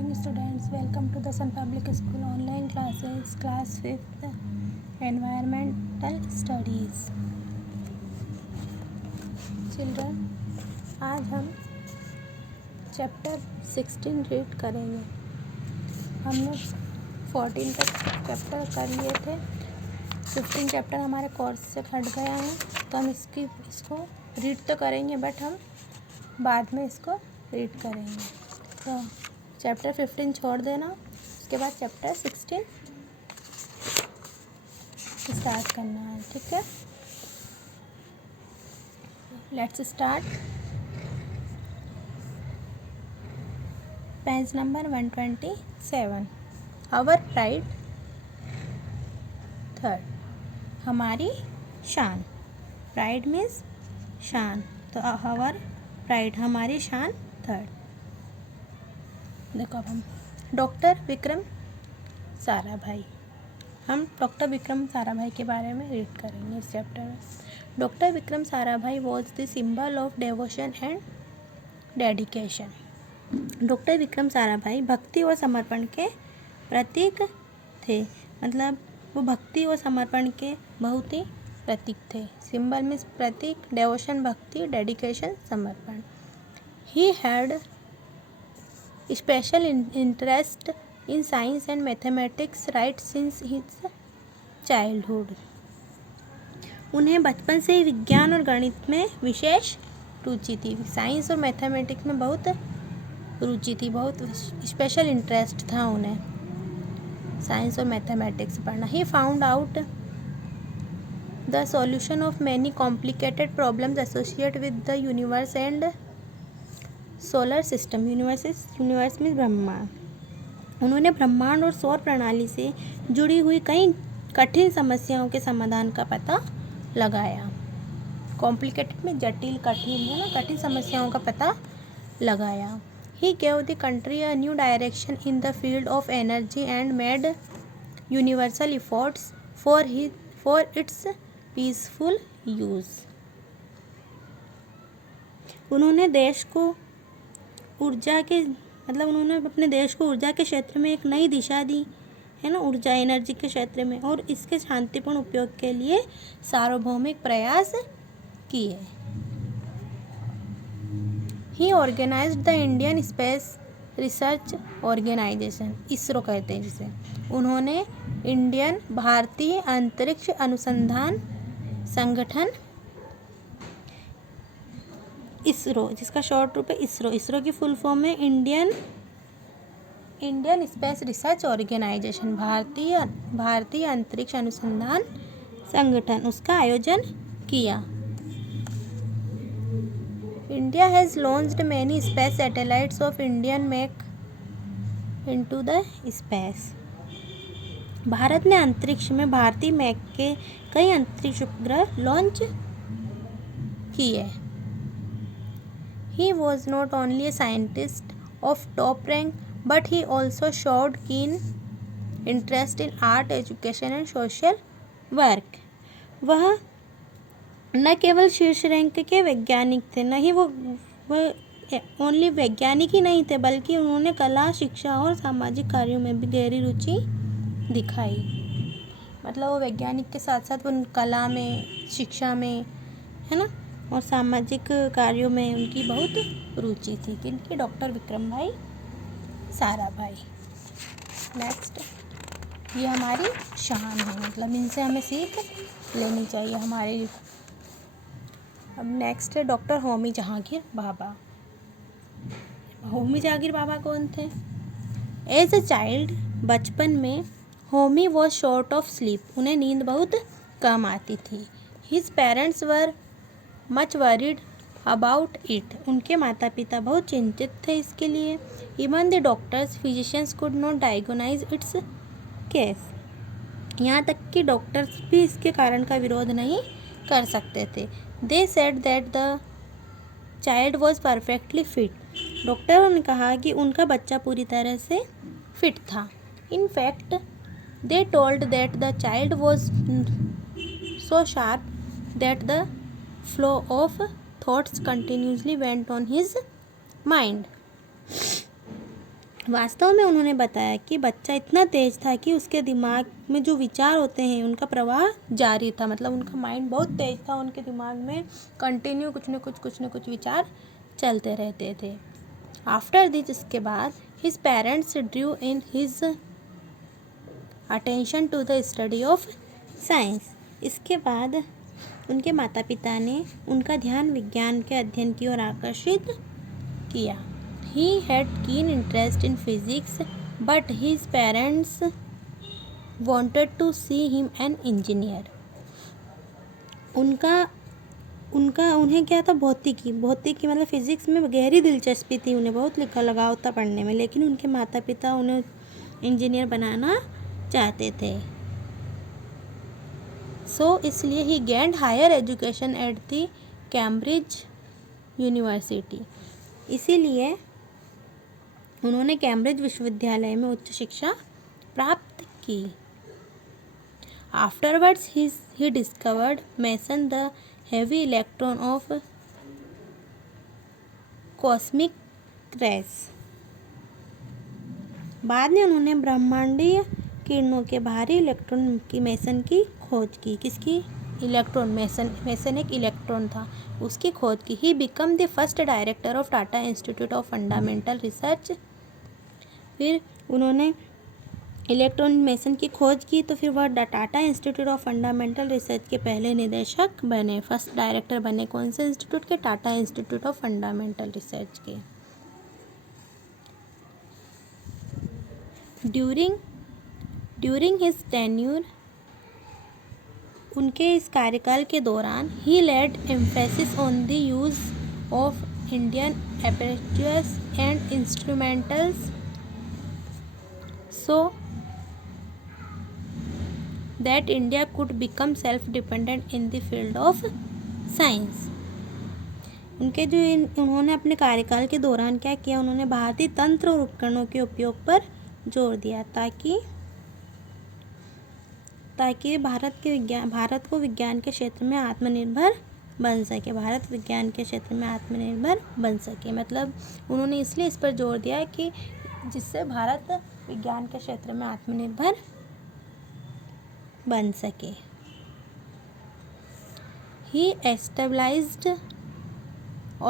morning students, welcome to the Sun Public School online classes, class 5th environmental studies. Children, आज हम chapter 16 read करेंगे। हमने 14 तक chapter कर लिए थे, 15 चैप्टर हमारे कोर्स से हट गया है, तो हम इसको रीड तो करेंगे बट हम बाद में इसको रीड करेंगे। तो चैप्टर 15 छोड़ देना, उसके बाद चैप्टर 16 स्टार्ट करना है, ठीक है। Let's start. Page number 127। Our pride third, हमारी शान। प्राइड मीन्स शान, तो आवर प्राइड हमारी शान थर्ड। देखो अब हम डॉक्टर विक्रम साराभाई, हम डॉक्टर विक्रम साराभाई के बारे में रीड करेंगे इस चैप्टर में। Doctor Vikram Sarabhai was the symbol of devotion and dedication. Doctor Vikram Sarabhai भक्ति और समर्पण के प्रतीक थे, मतलब वो भक्ति और समर्पण के बहुत ही प्रतीक थे। सिंबल मीन्स प्रतीक, डेवोशन भक्ति, डेडिकेशन समर्पण। He had special interest in science and mathematics right since his childhood. उन्हें बचपन से ही विज्ञान और गणित में विशेष रुचि थी। साइंस और मैथमेटिक्स में बहुत रुचि थी, बहुत स्पेशल इंटरेस्ट था उन्हें साइंस और मैथमेटिक्स पढ़ना। He found out the solution of many complicated problems associate with the universe and solar system. Universe में ब्रह्मांड। उन्होंने ब्रह्मांड और सौर प्रणाली से जुड़ी हुई कई कठिन समस्याओं के समाधान का पता लगाया। कॉम्प्लिकेटेड में जटिल, कठिन है ना, कठिन समस्याओं का पता लगाया। He gave the country a new direction in the field of energy and made universal efforts for its peaceful use. उन्होंने देश को ऊर्जा के उन्होंने अपने देश को ऊर्जा के क्षेत्र में एक नई दिशा दी है ना, ऊर्जा एनर्जी के क्षेत्र में, और इसके शांतिपूर्ण उपयोग के लिए सार्वभौमिक प्रयास किए। He organised the Indian space research organisation, ISRO कहते हैं जिसे। उन्होंने भारतीय अंतरिक्ष अनुसंधान संगठन इसरो, जिसका शॉर्ट रूप है इसरो की फुल फॉर्म है इंडियन स्पेस रिसर्च ऑर्गेनाइजेशन, भारतीय अंतरिक्ष अनुसंधान संगठन, उसका आयोजन किया। India has launched many space satellites of Indian make into the space. Bharat ने अंतरिक्ष में भारतीय मेक के कई अंतरिक्ष उपग्रह लॉन्च किए। He was not only a scientist of top rank, but he also showed keen interest in art, education and social work. वह न केवल शीर्ष रैंक के वैज्ञानिक थे, न ही वो ओनली वैज्ञानिक ही नहीं थे, बल्कि उन्होंने कला, शिक्षा और सामाजिक कार्यों में भी गहरी रुचि दिखाई। मतलब वो वैज्ञानिक के साथ साथ वो कला में, शिक्षा में, है ना, और सामाजिक कार्यों में उनकी बहुत रुचि थी। किनकी? डॉक्टर विक्रम भाई साराभाई। नेक्स्ट, ये हमारी शान है, मतलब इनसे हमें सीख लेनी चाहिए हमारी। अब नेक्स्ट है डॉक्टर होमी जहांगीर बाबा। होमी जहांगीर बाबा कौन थे? एज अ चाइल्ड, बचपन में Homi was short of sleep, उन्हें नींद बहुत कम आती थी। His parents were much worried about it, उनके माता पिता बहुत चिंतित थे इसके लिए। Even the doctors physicians could not diagnose it's case, यहाँ तक कि डॉक्टर्स भी इसके कारण का विरोध नहीं कर सकते थे। They said that the child was perfectly fit, डॉक्टरों ने कहा कि उनका बच्चा पूरी तरह से फिट था। In fact they told that the child was so sharp that the flow of thoughts continuously went on his mind. वास्तव में उन्होंने बताया कि बच्चा इतना तेज था कि उसके दिमाग में जो विचार होते हैं उनका प्रवाह जारी था, मतलब उनका माइंड बहुत तेज था, उनके दिमाग में कंटिन्यू कुछ न कुछ विचार चलते रहते थे। आफ्टर दिस, इसके बाद, his parents drew in his attention to the study of science. इसके बाद उनके माता पिता ने उनका ध्यान विज्ञान के अध्ययन की ओर आकर्षित किया। He had keen interest in physics, but his parents wanted to see him an engineer. उन्हें क्या था, भौतिकी मतलब फिजिक्स में गहरी दिलचस्पी थी, उन्हें बहुत लिखा लगाव था पढ़ने में, लेकिन उनके माता पिता उन्हें इंजीनियर बनाना चाहते थे। इसलिए he gained higher education at the Cambridge university. इसीलिए उन्होंने कैम्ब्रिज विश्वविद्यालय में उच्च शिक्षा प्राप्त की। Afterwards he discovered meson the heavy electron of cosmic rays. बाद में उन्होंने ब्रह्मांडीय किरणों के भारी इलेक्ट्रॉन की मेसन की खोज की। किसकी? इलेक्ट्रॉन। मेसन एक इलेक्ट्रॉन था, उसकी खोज की। He become the first director of Tata institute of fundamental research. फिर उन्होंने इलेक्ट्रॉन मेसन की खोज की, तो फिर वह Tata institute of fundamental research के पहले निदेशक बने, फर्स्ट डायरेक्टर बने। कौन से इंस्टीट्यूट के? Tata institute of fundamental research के। ड्यूरिंग हिज टेन्यूर, उनके इस कार्यकाल के दौरान, he laid emphasis on the use of Indian apparatus and instrumentals so that India could become self-dependent in the field of science. उन्होंने अपने कार्यकाल के दौरान क्या किया, उन्होंने भारतीय तंत्र और उपकरणों के उपयोग पर जोर दिया ताकि भारत को विज्ञान के क्षेत्र में आत्मनिर्भर बन सके। भारत विज्ञान के क्षेत्र में आत्मनिर्भर बन सके, मतलब उन्होंने इसलिए इस पर जोर दिया कि जिससे भारत विज्ञान के क्षेत्र में आत्मनिर्भर बन सके। He established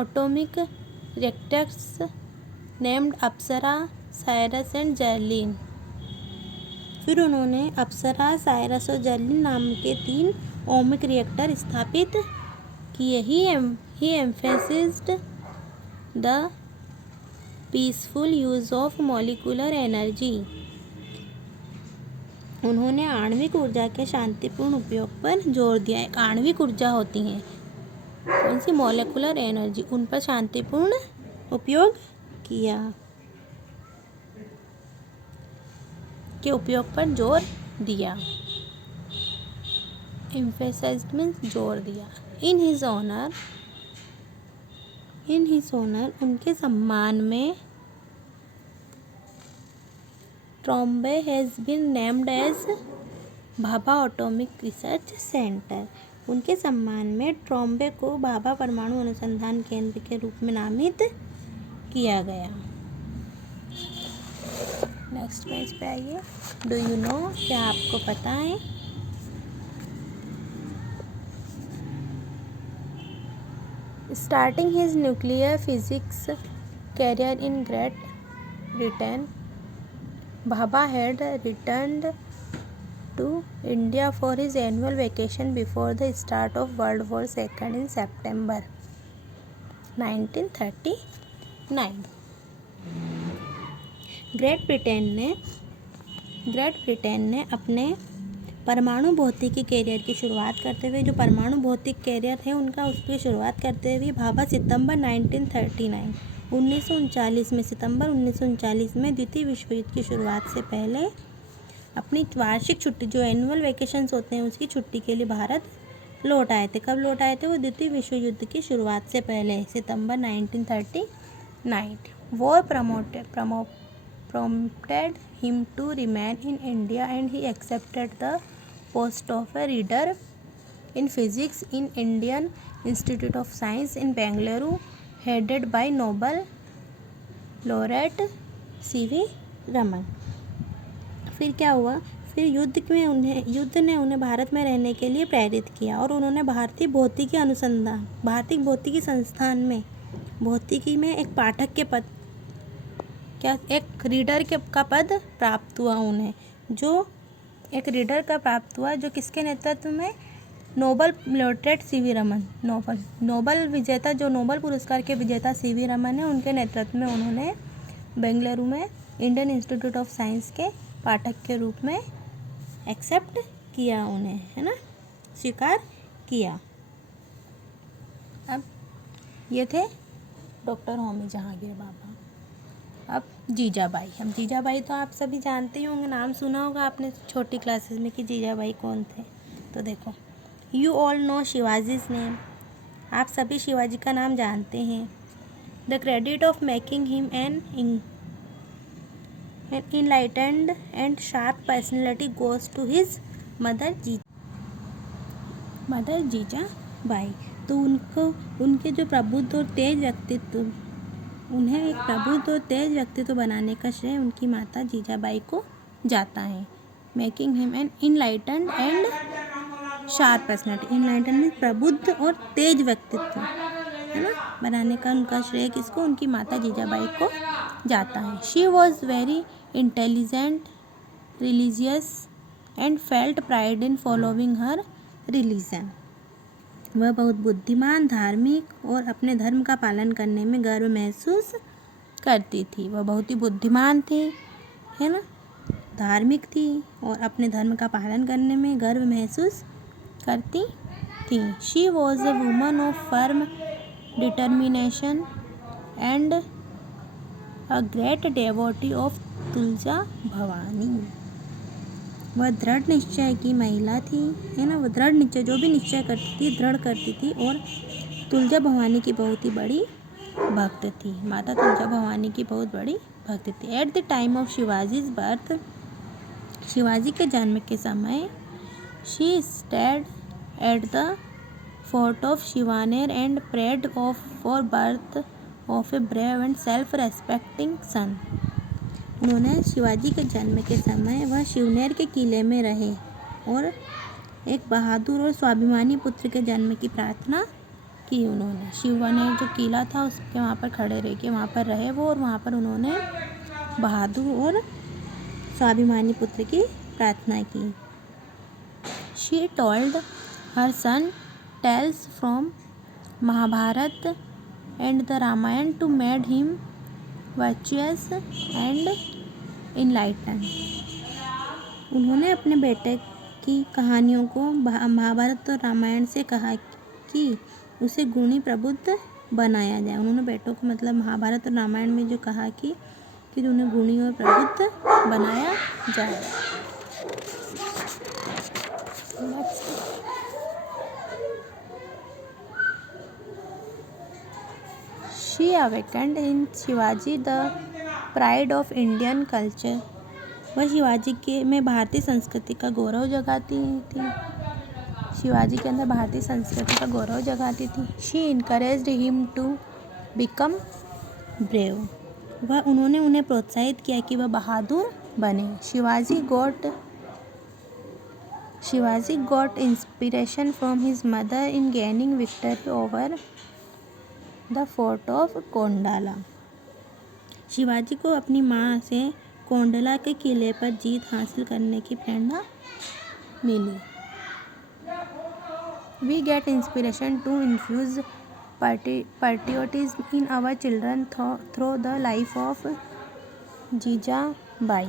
atomic reactors named Apsara, Cyrus and Zerlina. फिर उन्होंने अप्सरा, साइरस और जर्लिन नाम के 3 ओमिक रिएक्टर स्थापित किए। He emphasised the peaceful use of molecular energy. उन्होंने आणविक ऊर्जा के शांतिपूर्ण उपयोग पर जोर दिया। एक आणविक ऊर्जा होती है, कौन सी? मॉलिक्यूलर एनर्जी, उन पर शांतिपूर्ण उपयोग किया, के उपयोग पर जोर दिया। एम्फेसाइज्ड मीन्स जोर दिया। इन हिज ऑनर, उनके सम्मान में, Trombay has been named as Bhabha Atomic Research Centre. उनके सम्मान में ट्रॉम्बे को भाभा परमाणु अनुसंधान केंद्र के रूप में नामित किया गया। नेक्स्ट पेज पे आइए। डू यू नो, क्या आपको पता है? Starting his nuclear physics career in Great Britain, Bhabha had returned to India for his annual vacation before the start of World War II in September 1939. Great Britain ने अपने परमाणु भौतिकी career की शुरुआत करते हुए, जो परमाणु भौतिक कैरियर है उनका, उसकी शुरुआत करते हुए भाभा सितंबर 1939 में, सितंबर 1939 में द्वितीय विश्व युद्ध की शुरुआत से पहले अपनी वार्षिक छुट्टी, जो एनुअल वेकेशंस होते हैं, उसकी छुट्टी के लिए भारत लौट आए थे। कब लौट आए थे? वो द्वितीय विश्व युद्ध की शुरुआत से पहले, सितंबर 1939। War prompted him to remain in India and he accepted the post of a reader in physics in Indian Institute of Science in Bengaluru, headed by Nobel laureate CV Raman. फिर क्या हुआ, फिर युद्ध ने उन्हें भारत में रहने के लिए प्रेरित किया और उन्होंने भारतीय भौतिकी संस्थान में भौतिकी में एक पाठक के पद एक रीडर का पद प्राप्त हुआ उन्हें, जो एक रीडर का प्राप्त हुआ जो किसके नेतृत्व में, Nobel laureate C V Raman, Nobel पुरस्कार के विजेता सीवी रमन है, उनके नेतृत्व में उन्होंने बेंगलुरु में इंडियन इंस्टीट्यूट ऑफ साइंस के पाठक के रूप में एक्सेप्ट किया उन्हें, है ना, स्वीकार किया। अब ये थे डॉक्टर होमी जहांगीर बाबा। अब जीजाबाई। अब जीजाबाई तो आप सभी जानते ही होंगे, नाम सुना होगा आपने छोटी क्लासेस में कि जीजाबाई कौन थे। तो देखो, you all know Shivaji's name, आप सभी शिवाजी का नाम जानते हैं। The credit of making him an enlightened and sharp personality goes to his mother Jijabai. तो उनके जो प्रबुद्ध और तेज व्यक्तित्व, उन्हें एक प्रबुद्ध और तेज व्यक्तित्व बनाने का श्रेय उनकी माता जीजाबाई को जाता है। Making him an enlightened and sharp personality, enlightened में प्रबुद्ध और तेज व्यक्तित्व, है ना, बनाने का उनका श्रेय किसको, उनकी माता जीजाबाई को जाता है। She was very intelligent, religious and felt pride in following her religion. वह बहुत बुद्धिमान, धार्मिक और अपने धर्म का पालन करने में गर्व महसूस करती थी। वह बहुत ही बुद्धिमान थी, है ना, धार्मिक थी और अपने धर्म का पालन करने में गर्व महसूस करती थी। She was a woman of firm determination and a great devotee of Tulja Bhavani. वह दृढ़ निश्चय की महिला थी, है ना, वह दृढ़ निश्चय, जो भी निश्चय करती थी दृढ़ करती थी और तुलजा भवानी की बहुत ही बड़ी भक्त थी। माता तुलजा भवानी की बहुत बड़ी भक्त थी। At the time of Shivaji's birth, Shivaji के जन्म के समय, she stayed at the fort of Shivneri and prayed for birth of a brave and self respecting son. उन्होंने शिवाजी के जन्म के समय वह शिवनेर के किले में रहे और एक बहादुर और स्वाभिमानी पुत्र के जन्म की प्रार्थना की। उन्होंने शिवनेर जो किला था उसके वहाँ पर खड़े रह के वहाँ पर रहे वो, और वहाँ पर उन्होंने बहादुर और स्वाभिमानी पुत्र की प्रार्थना की। She told her son tales from Mahabharata and the Ramayana to made him virtuous and enlighten. उन्होंने अपने बेटे की कहानियों को महाभारत और रामायण से कहा कि उसे गुणी प्रबुद्ध बनाया जाए। उन्होंने बेटों को मतलब महाभारत और रामायण में जो कहा कि उन्हें गुणी और प्रबुद्ध बनाया जाए। She awakened in Shivaji the pride of Indian culture. वह शिवाजी के में भारतीय संस्कृति का गौरव जगाती थी। शिवाजी के अंदर भारतीय संस्कृति का गौरव जगाती थी। She encouraged him to become brave. उन्होंने उन्हें प्रोत्साहित किया कि वह बहादुर बने। Shivaji got inspiration from his mother in gaining victory over the fort of Kondana. Shivaji को अपनी माँ से कोंडला के किले पर जीत हासिल करने की प्रेरणा मिली। We get inspiration to infuse patriotism in our children through the life of Jijabai.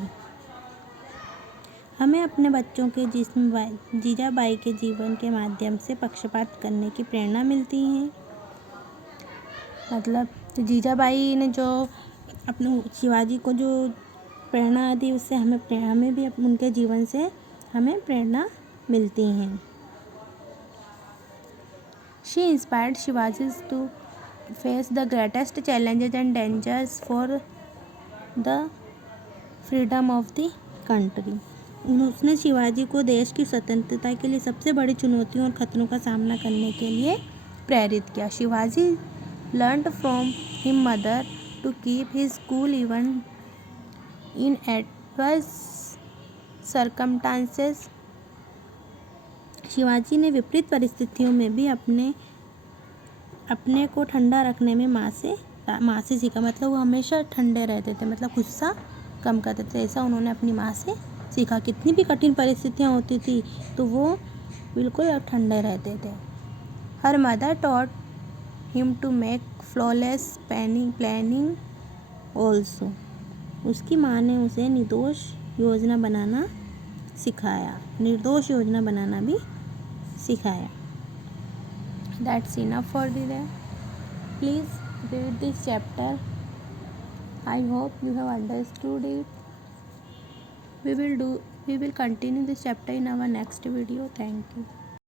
हमें अपने बच्चों के जिसमें जीजाबाई के जीवन के माध्यम से पक्षपात करने की प्रेरणा मिलती है। मतलब तो जीजाबाई ने जो अपने शिवाजी को जो प्रेरणा दी उससे हमें भी उनके जीवन से हमें प्रेरणा मिलती है। She inspired Shivaji to face the greatest challenges and dangers for the freedom of the country. उसने शिवाजी को देश की स्वतंत्रता के लिए सबसे बड़ी चुनौतियों और खतरों का सामना करने के लिए प्रेरित किया। Shivaji learned from his mother to keep his cool even in adverse circumstances. Shivaji ने विपरीत परिस्थितियों में भी अपने को ठंडा रखने में माँ से सीखा। मतलब वो हमेशा ठंडे रहते थे, मतलब गुस्सा कम करते थे। ऐसा उन्होंने अपनी माँ से सीखा। कितनी भी कठिन परिस्थितियाँ होती थी तो वो बिल्कुल ठंडे रहते थे। Her mother taught him to make flawless planning also. उसकी माँ ने उसे निर्दोष योजना बनाना भी सिखाया। That's enough for the day. Please read this chapter. I hope you have understood it. We will continue this chapter in our next video. Thank you.